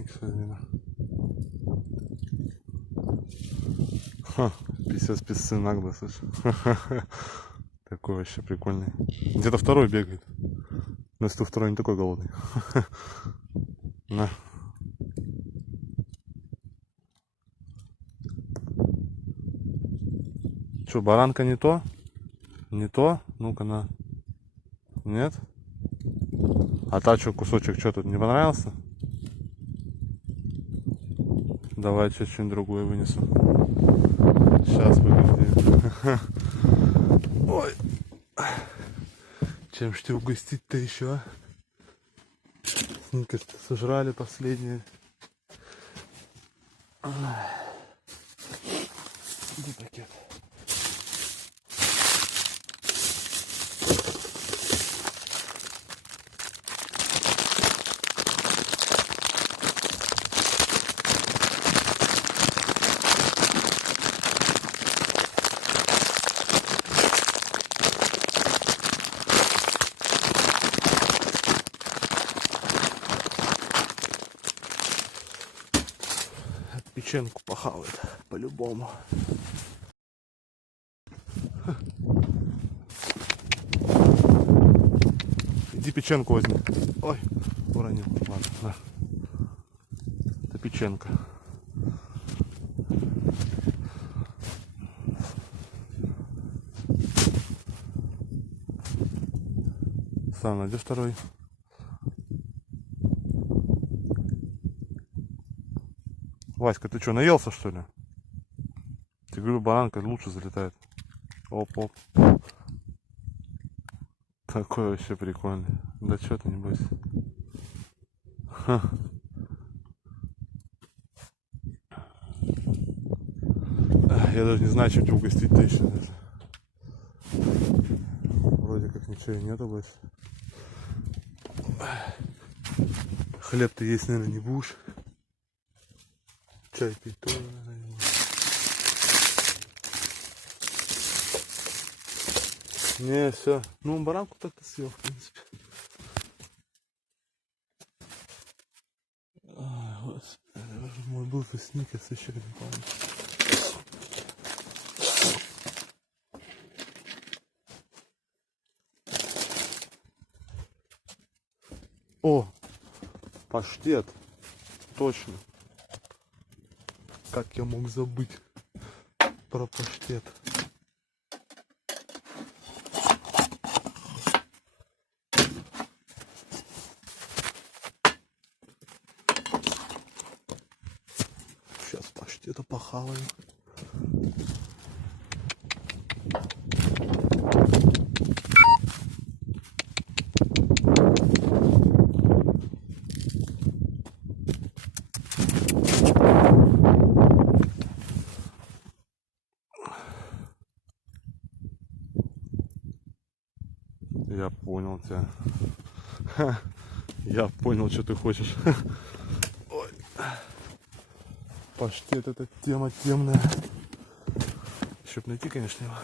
сникерс возьми. Ха, писец писцы нагло, слышь. Такой вообще прикольный. Где-то второй бегает. Но если второй не такой голодный. На. Че, баранка не то? Не то? Ну-ка на. Нет? А та что, кусочек, что тут не понравился? Давай что-нибудь другое вынесу. Сейчас погоди. Ой. Чем ж тебе угостить-то еще? Сникерс сожрали последние. Где пакет? Печенку похавает по-любому. Иди печенку возьми. Ой, уронил. Ладно, на. Это печенка. Сам найдешь второй. Васька, ты что, наелся, что ли? Ты говорю, баранка лучше залетает. Оп-оп. Такой вообще прикольный. Да что ты, не бойся. Ха. Я даже не знаю, чем тебя угостить-то еще даже. Вроде как ничего и нету больше. Хлеб ты есть, наверное, не будешь. Чай пить тоже, наверное, не будешь. Не, все. Ну, баранку так-то съел, в принципе. Ай, господи, мой был сникерс еще не помню. О, паштет. Точно. Как я мог забыть про паштет? Сейчас паштета похаваем. Я понял тебя. Я понял, что ты хочешь. Ой. Паштет, это тема темная. Чтоб найти, конечно, его.